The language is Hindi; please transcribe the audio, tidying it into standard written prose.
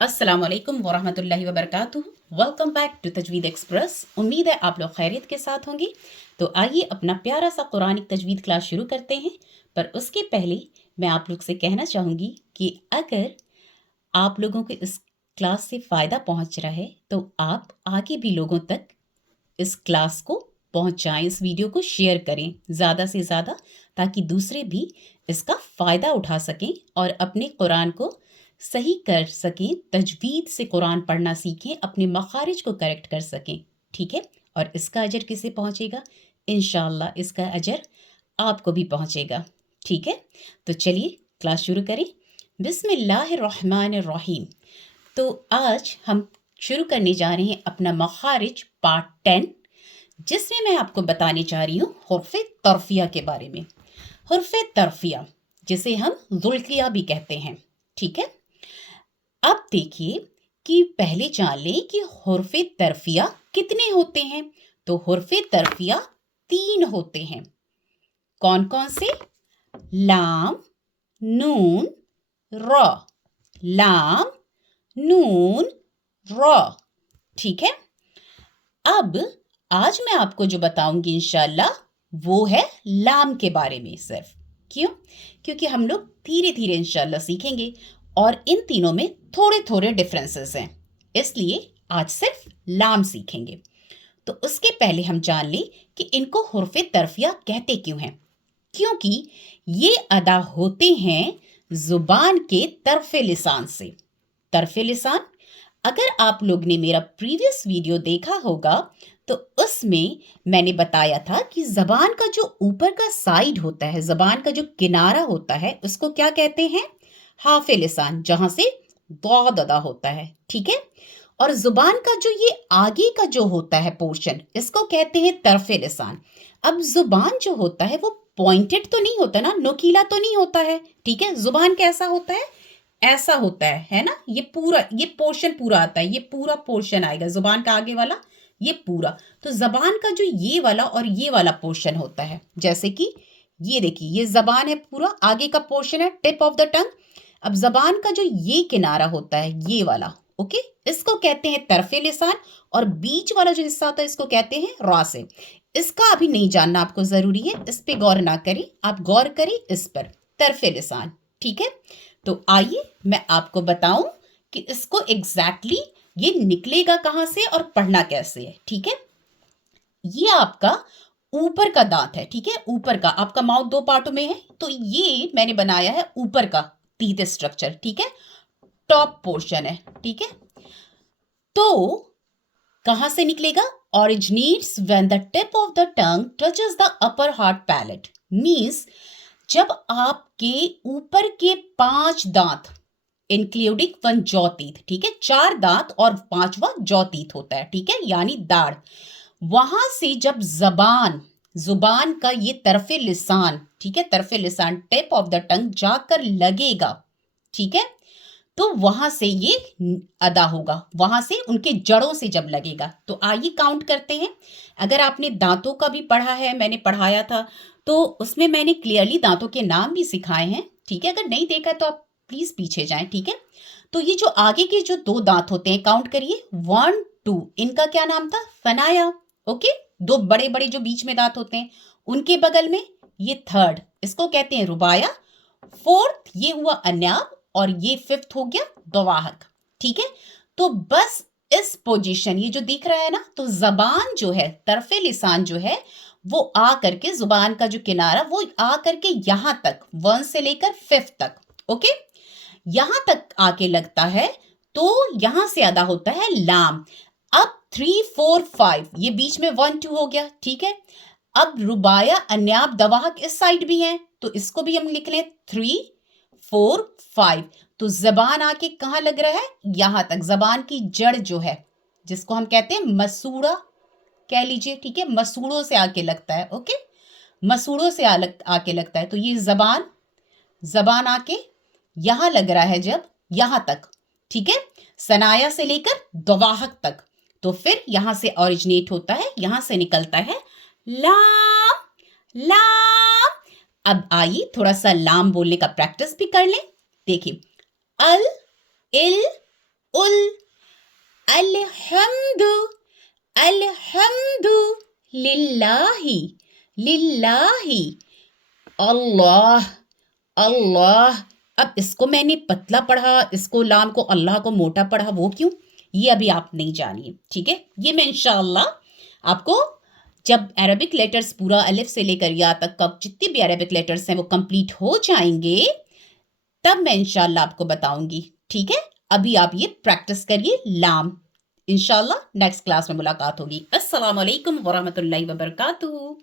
अस्सलाम वालेकुम वरहमतुल्लाहि वबरकातुहू। Welcome back to Tajweed Express. उम्मीद है आप लोग खैरियत के साथ होंगे। तो आइए अपना प्यारा सा कुरानिक तजवीद क्लास शुरू करते हैं। पर उसके पहले मैं आप लोग से कहना चाहूँगी कि अगर आप लोगों को इस क्लास से फ़ायदा पहुँच रहा है तो आप आगे भी लोगों तक इस क्लास को पहुँचाएँ, इस वीडियो को शेयर करें ज़्यादा से ज़्यादा, ताकि दूसरे भी इसका फ़ायदा उठा सकें और अपने कुरान को सही कर सकें, तजवीद से कुरान पढ़ना सीखें, अपने मखारिज को करेक्ट कर सकें। ठीक है? और इसका अजर किसे पहुँचेगा? इंशाअल्लाह इसका अजर आपको भी पहुँचेगा। ठीक है? तो चलिए क्लास शुरू करें। बिस्मिल्लाहिर्रहमानिर्रहीम। तो आज हम शुरू करने जा रहे हैं अपना मखारिज पार्ट 10, जिसमें मैं आपको बताने जा रही हूँ हुर्फ़े तरफ़िया के बारे में। हुर्फ़े तरफ़िया जिसे हम ज़ुल्क़िया भी कहते हैं। ठीक है? अब देखिए कि पहले जान लें कि हुर्फ़े तरफ़िया कितने होते हैं। तो हुर्फ़े तरफ़िया 3 होते हैं। कौन-कौन से? लाम, नून, र। लाम, नून, र। ठीक है? अब आज मैं आपको जो बताऊंगी इंशाल्लाह वो है लाम के बारे में सिर्फ। क्यों? क्योंकि हम लोग धीरे धीरे इंशाल्लाह सीखेंगे और इन तीनों में थोड़े थोड़े डिफरेंसेस हैं, इसलिए आज सिर्फ लाम सीखेंगे। तो उसके पहले हम जान लें कि इनको हुर्फ़े तरफ़िया कहते क्यों हैं। क्योंकि ये अदा होते हैं जुबान के तरफ़े लिसान से। तरफ़े लिसान, अगर आप लोग ने मेरा प्रीवियस वीडियो देखा होगा तो उसमें मैंने बताया था कि ज़बान का जो ऊपर का साइड होता है, ज़बान का जो किनारा होता है, उसको क्या कहते हैं? हाफ़े लिसान, जहाँ से दौद अदा होता है। ठीक है? और ज़ुबान का जो ये आगे का जो होता है पोर्शन, इसको कहते हैं तरफ़े लिसान। अब ज़ुबान जो होता है वो पॉइंटेड तो नहीं होता ना, नोकीला तो नहीं होता है। ठीक है? ज़ुबान कैसा होता है? ऐसा होता है ना? ये पूरा, ये पोर्शन पूरा आता है, ये पूरा पोर्शन आएगा ज़ुबान का आगे वाला, ये पूरा। तो ज़बान का जो ये वाला और ये वाला पोर्शन होता है, जैसे कि ये देखिए, ये ज़बान है, पूरा आगे का पोर्शन है, टिप ऑफ द टंग। अब ज़बान का जो ये किनारा होता है, ये वाला, ओके, इसको कहते हैं तरफ़े लिसान। और बीच वाला जो हिस्सा होता है इसको कहते हैं रासे। इसका अभी नहीं जानना आपको ज़रूरी है, इस पे गौर ना करें, आप गौर करें इस पर, तरफ़े लिसान। ठीक है? तो आइए मैं आपको बताऊं कि इसको एग्जैक्टली ये निकलेगा कहां से और पढ़ना कैसे है। ठीक है? ये आपका ऊपर का दांत है। ठीक है? ऊपर का, आपका माउथ 2 पार्टों में है, तो ये मैंने बनाया है ऊपर का टीथ स्ट्रक्चर। ठीक है? टॉप पोर्शन है। ठीक है? तो कहां से निकलेगा? Originates when the tip of the tongue touches the upper hard palate. Means जब आपके ऊपर के 5 दांत, इंक्लूडिंग 1 जॉ टीथ, ठीक है, 4 दांत और 5वां जॉ टीथ होता है, ठीक है, यानी दाढ़, वहां से जब जुबान का ये तरफे लिसान, ठीक है, तरफे लिसान, टिप ऑफ द टंग जाकर लगेगा, ठीक है, तो वहां से ये अदा होगा, वहां से उनके जड़ों से जब लगेगा। तो आइए काउंट करते हैं। अगर आपने दांतों का भी पढ़ा है, मैंने पढ़ाया था, तो उसमें मैंने क्लियरली दांतों के नाम भी सिखाए हैं। ठीक है? अगर नहीं देखा तो आप प्लीज पीछे जाएं। ठीक है? तो ये जो आगे के जो 2 दांत होते हैं, काउंट करिए, 1 2, इनका क्या नाम था? फनाया। ओके, 2 बड़े बड़े जो बीच में दांत होते हैं, उनके बगल में ये 3rd, इसको कहते हैं रुबाया। 4th ये हुआ अन्याब, और ये 5th हो गया दवाहक। ठीक है? तो बस इस पोजीशन, ये जो दिख रहा है ना, तो जबान जो है, तरफे लिसान जो है, वो आ करके, जुबान का जो किनारा, वो आ करके यहां तक, 1 से लेकर 5th तक, ओके, यहां तक आके लगता है, तो यहां से अदा होता है लाम। अब 3 4 5, ये बीच में 1 2 हो गया। ठीक है? अब रुबाया, अन्याब, दवाहक इस साइड भी है, तो इसको भी हम लिख लें 3 4 5। तो जबान आके कहां लग रहा है? यहां तक, जबान की जड़ जो है, जिसको हम कहते हैं मसूड़ा कह लीजिए। ठीक है? मसूड़ों से आके लगता है। ओके, मसूड़ों से आके लगता है, तो ये जबान आके यहां लग रहा है जब, यहां तक। ठीक है? सनाया से लेकर दवाहक तक, तो फिर यहां से ओरिजिनेट होता है, यहां से निकलता है लाम। लाम। अब आइए थोड़ा सा लाम बोलने का प्रैक्टिस भी कर लें। देखिए, अल, इल, उल, अलहम्दु, अलहम्दु लिल्लाहि, लिल्लाहि, अल्लाह, अल्लाह। अब इसको मैंने पतला पढ़ा, इसको लाम को अल्लाह को मोटा पढ़ा, वो क्यों? ये अभी आप नहीं जानिए, ठीक है? ये मैं इंशाअल्लाह आपको जब अरेबिक लेटर्स पूरा अलिफ से लेकर या तक का जितने भी अरेबिक लेटर्स हैं वो कंप्लीट हो जाएंगे, तब मैं इंशाअल्लाह आपको बताऊंगी, ठीक है? अभी आप ये प्रैक्टिस करिए लाम। इंशाअल्लाह नेक्स्ट क्लास में मुलाकात होगी। अस्सलाम वालेकुम वरहमतुल्लाहि वबरकातुहू।